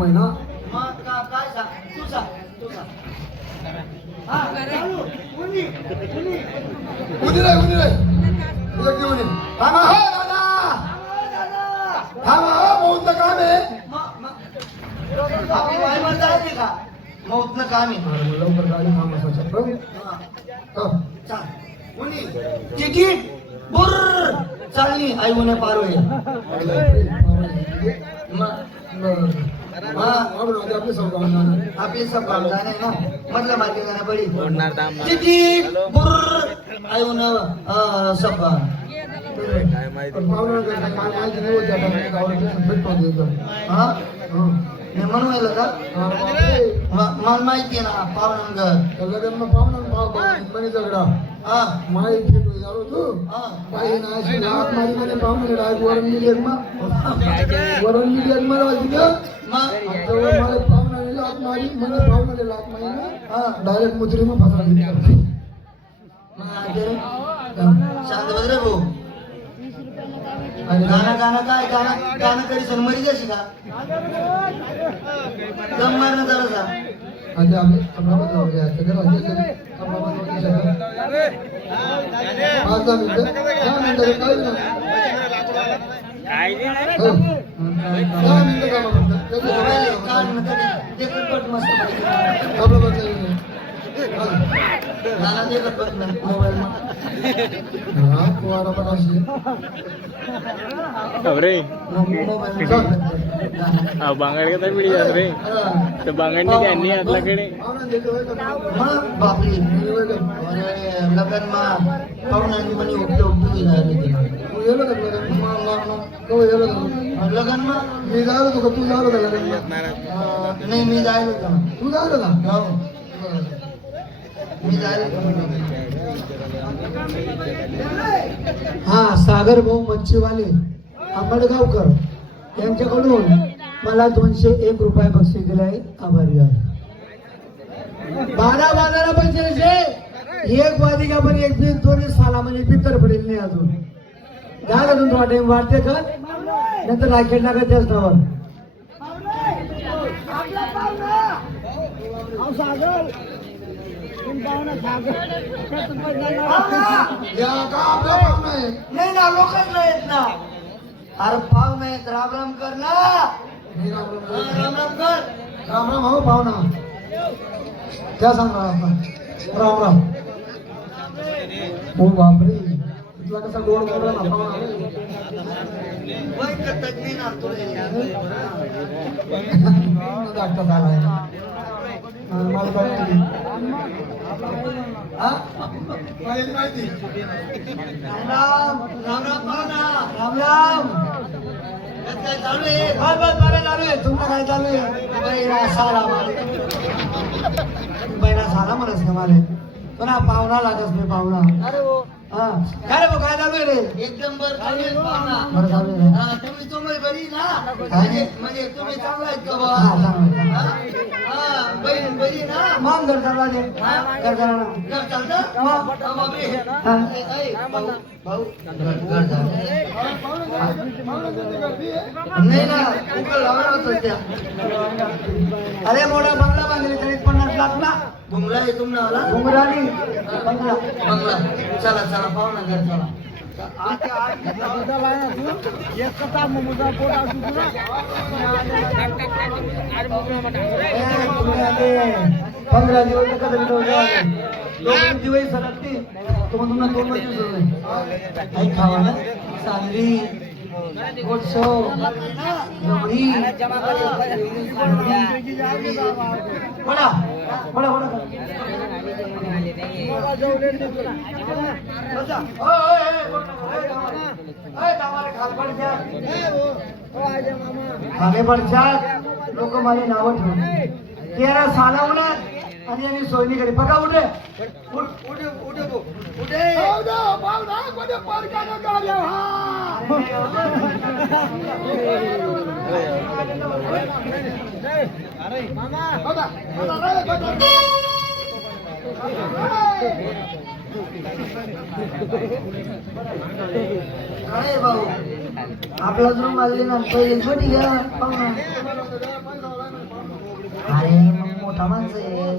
महिना मग काय सांग तू सांग हा चालू उनी रे थांबा हो दादा थांबा हो बहुत काम आहे आपली वाईवर जायची का मौतनं काम आहे लवकर गाडी थांबा चाल उनी चिठी बुर्र चालली आई उन्हे पार होईल आपले सब काम जाने ना मतलब मार्केट जाना पड़ी चिठी बुर्र आई उन्हे सब हाँ म्हणून येलं का मला माहिती आहे ना पाहुणा लग्न पाहुणा झगडा हा माहिती तू काही नाही लाख माझी मध्ये पाहुणे वरण मिळेल वरण मिळेल मला मला पाहुणा लाख मारी म्हणजे पाहुणे लाख मारी डायरेक्ट मुजरी मग फसा शांत बस रे भाऊ गाणं गाणं काय गाणं गाणं करी सण मरी जाशी का दम मारणं जरा सा आता आम्ही पाच 10 मिनिटं रे बांगड का पिढी जात रे तर बांगडने त्यांनी आपल्याकडे बापरी लग्न मा पाहुण्यांनी म्हणे उपयोग लग्न मा मी जायला होतो का तू जायला होता लग्न नाही मी जायला होता तू जायला का मी जायला हा सागर भाऊ मच्छीवाले आंबडगावकर यांच्याकडून मला 201 रुपये बक्षीस दिले आहे आभारी आहे 12 पैसे एक वादिका पण एक बी दोन्ही साला म्हणजे बितर पडेल नाही अजून काय अजून थोडा टाइम वाटते का नंतर राखेल ना का त्याच नावावर नाही ना लोकच नाहीत ना अरे पाव नाही राम राम कर ना राम राम कर राम राम हो पाहुणा क्या सांगणार आपण राम राम हो बापरे तुला कसा गोड बोलला ना पाहुणा वय करतात नाही ना तुला धाकटा झालाय मला माहिती राम राम राम राम पाहुणा राम राम काय चालू आहे बस बरं चालू आहे तुमचं काय चालू आहे बहिणा साला म्हणस का मला पुन्हा पाहुणा लागस मी पाहुणा हा काय रे भाऊ काय चालू आहे रे एकदम बरं चालू आहे पाहुणा बरं चालू आहे हा तुम्ही बरी ना म्हणजे तुम्ही चांगला आहेत का बाबा हा बहीण बरी ना मग घर चालला दे घर चालला घर चालतं बापरे भाऊ नाही ना उकळ लावणार होतं त्या अरे मोठा बंगला बांधले तरी 50 लाख ना बुमला आहे तुम्हाला घुंगरानी बंगला बंगला चला चला पाहुणा घर चला 15 दिवस दिवस सरकते तुम्हाला 2 महिने काही खावा ना सांगली गोडसो गवळी बडा बडा बडा आगे पडच्यात लोक माझे नाव ठेवून 13 साला उन्हात आणि आम्ही सोयनीकडे बघा उठे उठे उठे उठे अरे भाऊ आपला रूम आले ना पहिले छोटी घ्या पाहुणा अरे मग मोठा माणसं आहे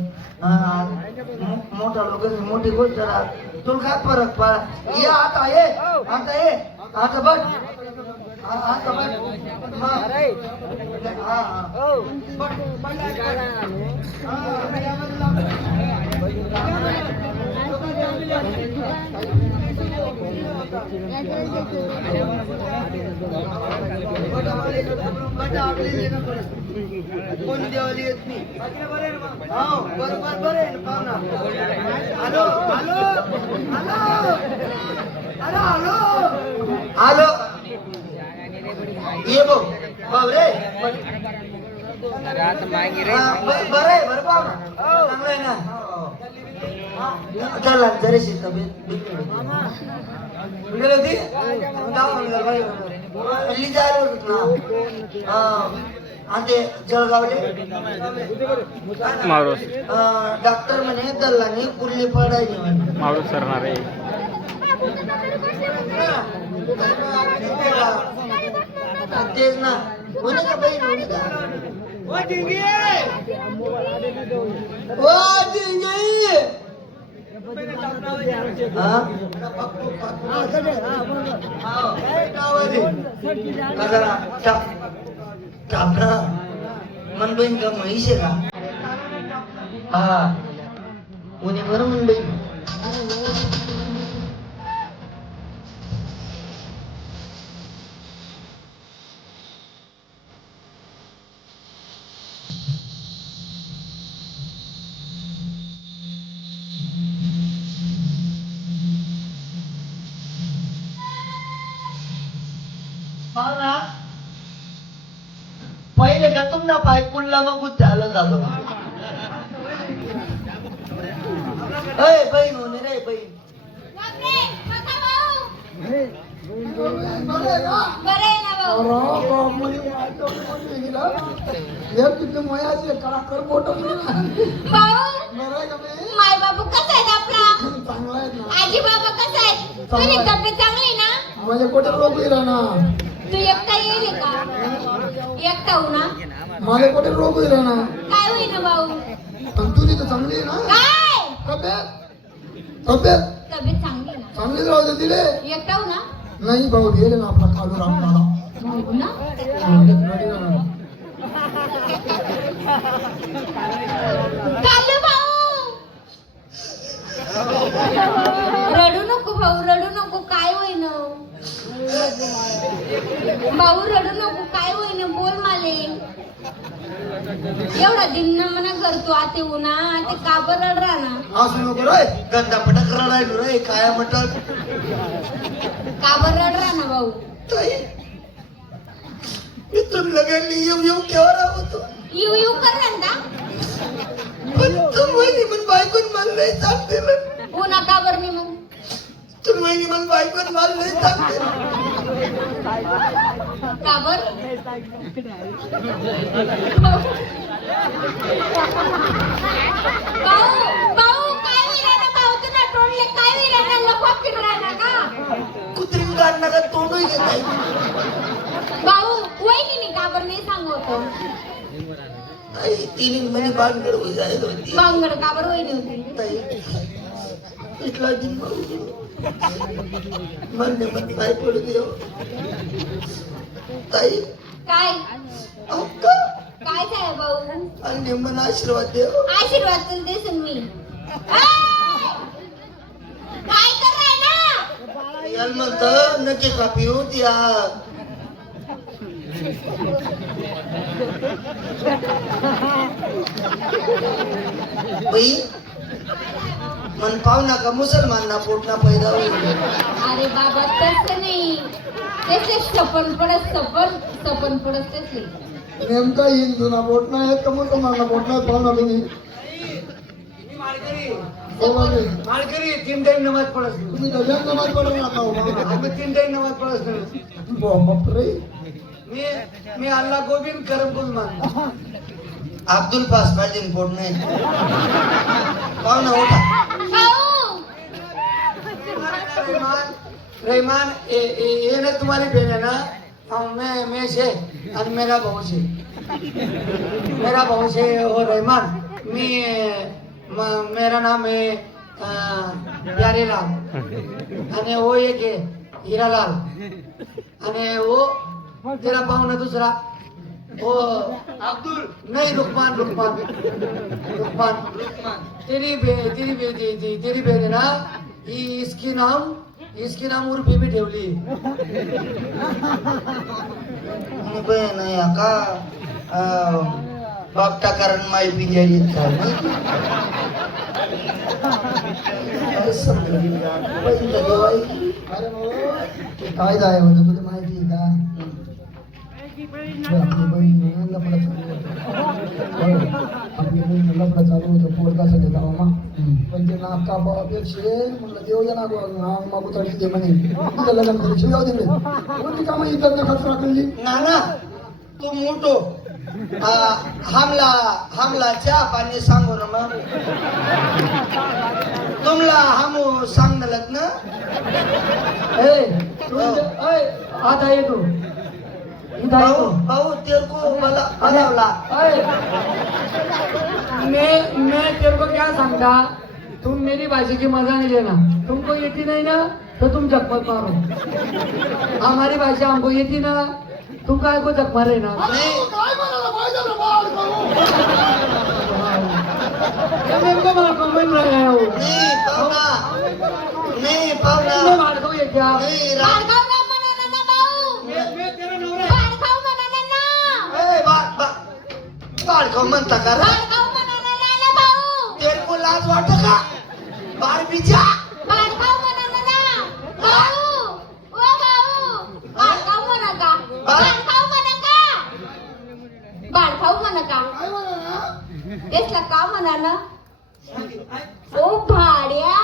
मोठा लोक मोठी गोष्ट राहत तुला काय फरक पडा ये आता ये आता बघ आता बघ कोण देवाली येत नाही बरोबर बरे पाहुणा hello hello hello hello hello ये भाऊ भाऊ रे बरं आहे बरं पाहुणा चांगलं आहे ना चला जराशी तब्येत बिघडली होती हल्ली जायला होत ना आणि ते जळगावले मावळस डॉक्टर म्हणे दल्लाने कुर्ली पडायची म्हणे मावळस सरणार आहे तेच ना म्हणे का बहीण म्हणे का मन बहीण का म्हैस आहे का हा उन्ही बरं मन बहीण पहिले का तुमना पायकुंडला मग झालं झालं अय बहीण होणे रे बहीण कलाकार मोठं माय बाबू कसा आहे आपला चांगला आहे ना आजी बाबा कसा आहे तुझी तब्येत चांगली ना माझ्या कुठे रोग येईल ना तू एकटा येईल का एकटा हो ना माझ्या कुठे रोग येईल ना काय होईना भाऊ पण तुझी तर चांगली आहे ना काय तब्येत तब्येत तब्येत चांगली ना चांगलीच राहू दे तिले एकटा हो ना नाही भाऊ गेले ना आपला कालू रामदाला भाऊ ना कालू भाऊ रडू नको भाऊ रडू नको काय होईन भाऊ रडू नको काय होईन बोल माले एवढा दिन मना करतो आते उन्हा ते का बरं रड राहणार असं नको रे गंदा पटक राहिलो रे काय मटक का बरं रड राहणार भाऊ ताई मी तुम लगेली येऊ केव्हा राहतो येऊ येऊ कर राहता पण तू वहिनी पण बायकोन मला नाही सांगते ना उन्हा का बरं नाही मग तू वहिनी पण बायकोन मला नाही सांगते का बरं भाऊ भाऊ काय विराना भाऊ तुला टोळले काय विराना लपा फिरराना का कुत्रीम गाड नका तोंडही घेत आहे भाऊ वहिनी का बरं नाही सांगतो ताई तिने म्हणे बांगड होई जायला होती बांगड का बरं वहिनी होती ताई इथला दिन म्हणणे मन पाय पडू देव ताई काय अक्का काय झालं भाऊ आणि मन आशीर्वाद देव आशीर्वाद तुला देसन मी काय कराय ना याला म्हणत नक्की कापी होती बाई मन पाहुणा का मुसलमान ना पोटना पैदा होईल अरे बाबा तसं नाही त्याचे सपन पडत सपन पडत त्याचे नेमका हिंदूना बोट नाही का मुसलमानला बोट नाही पाहुणा तुम्ही हो बाबे. मालकरी 3 टाइम नमाज पडत तुम्ही दरम्यान नमाज पडत नका हो बाबा. 3 टाइम नमाज पडत बापरे मी अल्लाह गोविंद करम कुल मानतो अब्दुल पास पाहिजे पोट नाही पाहुणा उठा रहमान ये ना तुम्हारी बहन है ना मैं से और मेरा भाऊ से मेरा भाऊ से हो रहमान मेरा नाम है प्यारेलाल आणि वो एक आहे हिरालाल आणि वो तेरा पाहुणा दुसरा वो अब्दुल नहीं रुकमान तेरी बहन है ना इसकी नाम उर्फी भी ठेवली बहीण आहे का बापटा कारण माई पिंजारी अरे भाऊ, ते काय जाय होतं तुला माहिती आहे का आपली बहीण लफडा चालू होतं. आपली बहीण लफडा चालू होतं पोट कसं घेता मामा पण ते नाक कापापेक्षा म्हणलं देऊ दे ना मागू तरी ते म्हणे तिथं लग्न करू शिवाय दिले कोणती कामं इतर खतरा केली नाना तू मोठो हमला चहा पाणी सांगू ना मग तुमला हम सांगणार ना आता ये तू इधर भाऊ येतो. भाऊ तेरे को मला हलवला मैं तेरे को क्या समझा तुम मेरी भाषा की मजा नहीं लेना तुमको येती नहीं ना तो तुम जगमत मारो हमारी भाषा हमको येती ना तुम काय को जग मारे ना नाही काय म्हणाला पाहिजे ना बाळ करू मेरे को मार को मिल रहा है वो नाही पाहुणा मैं मार को ये क्या नाही भाडखाऊ का म्हणाला ना भाऊ मैं तेरा नवरा भाडखाऊ म्हणाला ना बाळ खाऊ म्हणता का रे? भाडखाऊ म्हणाला ना भाऊ तेरे को लाज वाटत का बाळ बिचा भाडखाऊ म्हणाला ना भाऊ ओ भाऊ भाडखाऊ म्हणा का भाडखाऊ म्हणा का भाडखाऊ म्हणा का काय म्हणाला तेच का म्हणा ना ओ भाड्या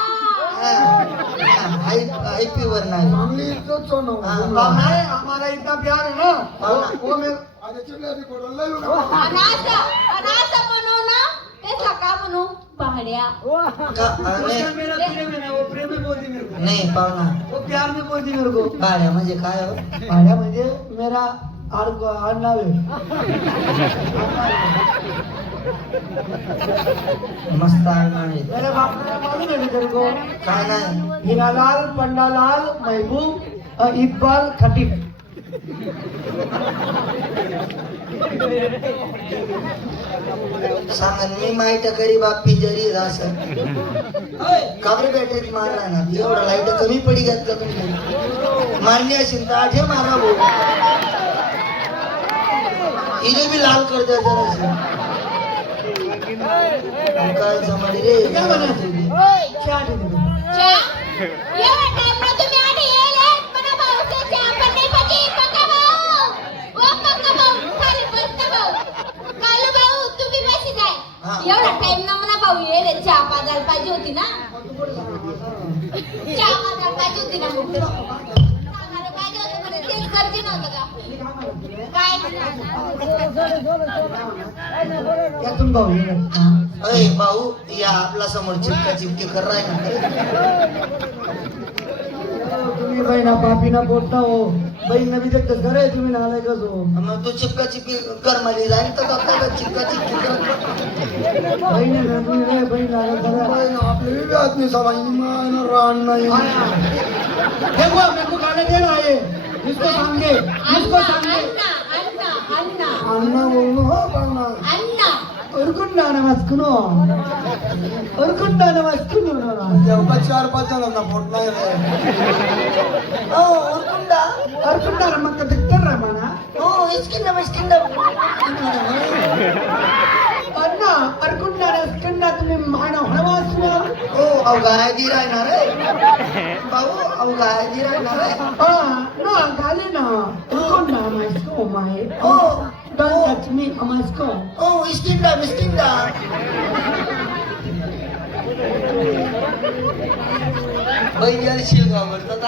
आयपी वर नाही चांगली इज्जत सोनो पाहुणा है हमारा इतना प्यार है ना वो मैं अरे चिल्ला रिकॉर्ड लय बघा अनासा म्हणू ना तेच का म्हणू भाड्या मेरा प्रेम है ना वो प्रेम में बोलती मेरे को नाही पाहुणा वो प्यार में बोलती मेरे को बाळ्या म्हणजे काय हो? भाड्या म्हणजे मेरा आडनाव है मस्त आहे मेरे बाप का मालूम है तेरे को काय नाही हीरालाल पंडालाल महबूब और इकबाल खटीक सांगन मी माहित करी बाप पिंजरी असं काबरे बॅटरी मारला ना एवढा लाईट कमी पडी घातलं तुम्ही मारली असेल तर आठे मारा भाऊ हिने बी लाल कर द्या जरा काय जमाडी रे क्या बना क्या चा एवढा टाइम ना तुम्ही आधी येले मला भाऊचे चहा पण नाही पाहिजे पक्का भाऊ ओ पक्का भाऊ खाली बस ना भाऊ कालू भाऊ तुम्ही बसी जाय एवढा टाइम ना मला भाऊ येले चहा पाजायला पाहिजे होती ना चहा पाजायला पाहिजे होती ना सांगायला पाहिजे होतं मला तेच गरजे नव्हतं का काय क्या तुम भाऊ ये अय भाऊ या आपला समोर चिपका चिपके कर राय ना तुम्ही बहिणा पापीना बोलता हो बहीण नवी देखत करे तुम्ही नालाय कसो मग तू चिपका चिपकी कर मला जाईन तर आपल्याला चिपका चिपकी कर बहीण ना तुम्ही रे बहीण लागत करा बहीण आपली बी आदमी सवाई मान रान नाही देखो मेरे को गाने दे रहा है इसको सांगे इसको सांगे अण्णा अण्णा अण्णा बोलू हो पाहुणा अण्णा उरकुंडाने मस्कुनो उरकुंडाने मस्कुनो एवढा 4-5 जणांना पोट नाही रे ओ उरकुंडा उरकुंडाने मग दिक्कत रे मना ओ इसकिंदा अण्णा उरकुंडाने स्किंडा तुम्ही मानो हळवासनो ओ अवघाय दी राहणार रे भाऊ अवघाय दी राहणार रे ना गाली ना उरकुंडा Moscow my oh don't touch me Moscow ओ इसकिंदा मिस्किंदा बैल शिलगाव म्हणतात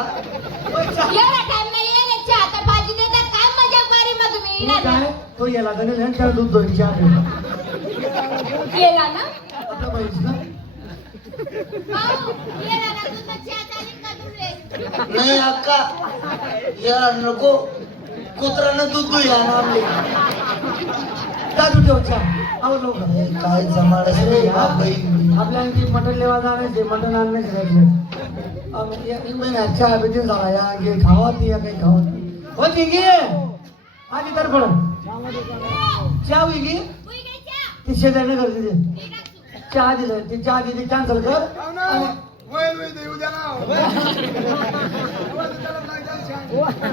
एवढा टाइम नाही येले चहा तर भाजी देतात काय मजा मारी मग तुम्ही काय तो याला गणे नंतर दूध दोन चार केला ना आपला पाहिजे ना भाऊ केला ना तू तर चहा चालीन का तुले नाही अक्का या नको कुत्रानं दूध दूया ना आपले तू ठेव चहा आवर लवकर हे काय जमाडस रे बापई. आपल्या आणखी मटण लेवा जाण्याचे मटण आणण्याचे चहा बिजून झाला या घे खावा ती या काही खावा हो ती आधी तर पड चहा होई गी ती शेजारी करते ते चहा दिलं ती चहा दिली कॅन्सल कर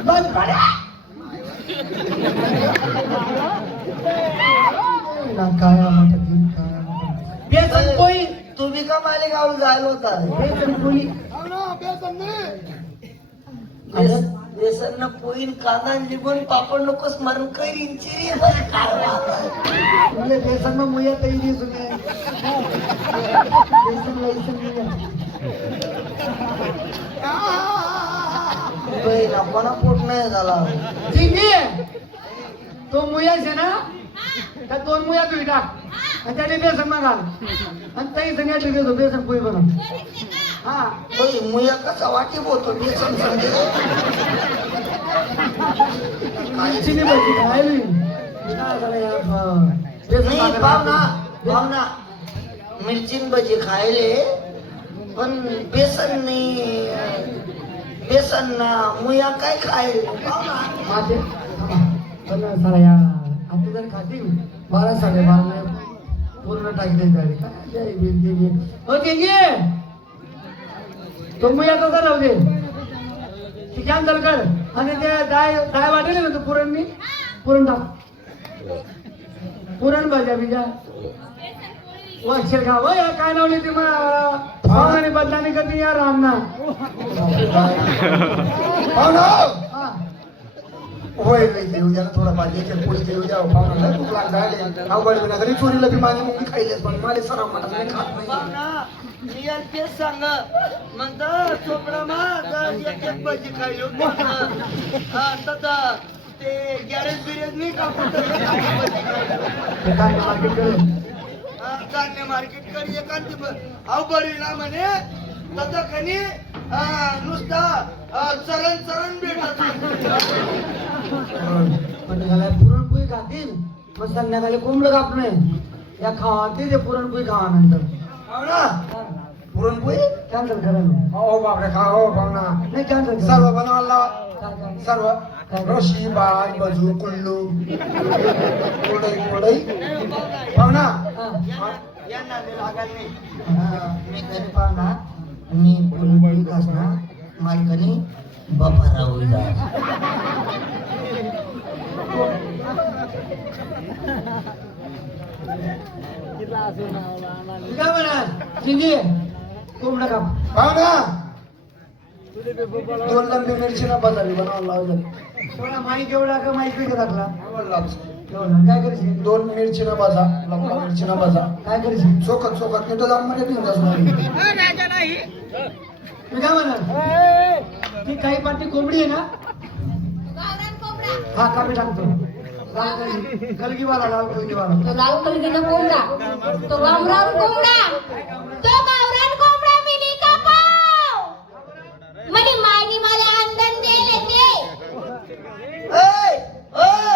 बंद पडा काय बेसन पोळी तुम्ही का मालेगाव जायला होता रे? बेसन पोळी बेसन न पोईन कांदा लिंबून पापड नको स्मरण करीन चिरी तुमले बेसन में मुया तैरी सुने बेसन लईसन मुया कोणा पोट नाही झाला. ठीक आहे तो मुया आहे ना त्या 2 मुया तू टाक आणि त्याने बेसन मग घाल आणि ताई सगळ्यात घेतो बेसन पोळी बनव हा मुया कसा वाटी बोलतो बेसन सांगे चिनी पाहिजे खायली नाही पाहुणा पाहुणा मिरचीन भजी खायले पण बेसन नाही बेसन ना मुया काय खायले पाहुणा. माझे पण सारा या आता जर खाती 12 12:30 पूर्ण टाकते गाडी काय बिल हो देंगे तो मुया तो राहू दे ती कॅन्सल कर आणि ते डाय वाटेल ना तू पुरण टाक पुरण भाज्या बिजा वाक्षर खा वय काय लावली ती मला आणि बदनामी करते यार अण्णा हा होय देऊ द्या थोडा पाहिजे पोळी देऊ द्या पाहुणा खूप लागले अवघड विना घरी चोरीला बी माझी मुंगी खायलेच पण मला सराव मला नाही खात नाही. मी तेच सांग म्हणता चोपडा मा एक भजी खायलो आता ते गॅरेज बिरेज नाही का धान्य मार्केट कडे एखादी बरी ना म्हणे तसं खनी नुसता चरण भेटत पण त्याला पुरणपोळी खातील मग संध्याकाळी कोंबडं कापणे या खावा ते पुरणपोळी खावा नंतर पुरणपोळी कॅन्सल करा ना. हो बापरे खा हो पाहुणा नाही कॅन्सल सर्व बनवायला करा सर्व रशी बाज बजू कुल्लू कोडई पाहुणा यांना लागाल नाही मी घरी पाहणार मी पुरणपोळी खासणार मालकानी बापा राहू जा काय म्हणा चिंजी कोंबडा काप पाहुणा 2 लंबी मिरची ना बदलली बनवायला लावलं थोडा माईक एवढा का माईक पिकं टाकला आवडला. एवढा काय करशील 2 मिरची ना भाजा लंबा मिरची ना भाजा काय करशील चोखत नेतो जाऊन मध्ये पिऊन जास मी काय म्हणा ती काही पाठी कोंबडी आहे ना गावरान कोंबडा हा कापी टाकतो लाल कलगीवाला लाल कलगीवाला तो लाल कलगीचा कोंबडा तो गावरान कोंबडा तो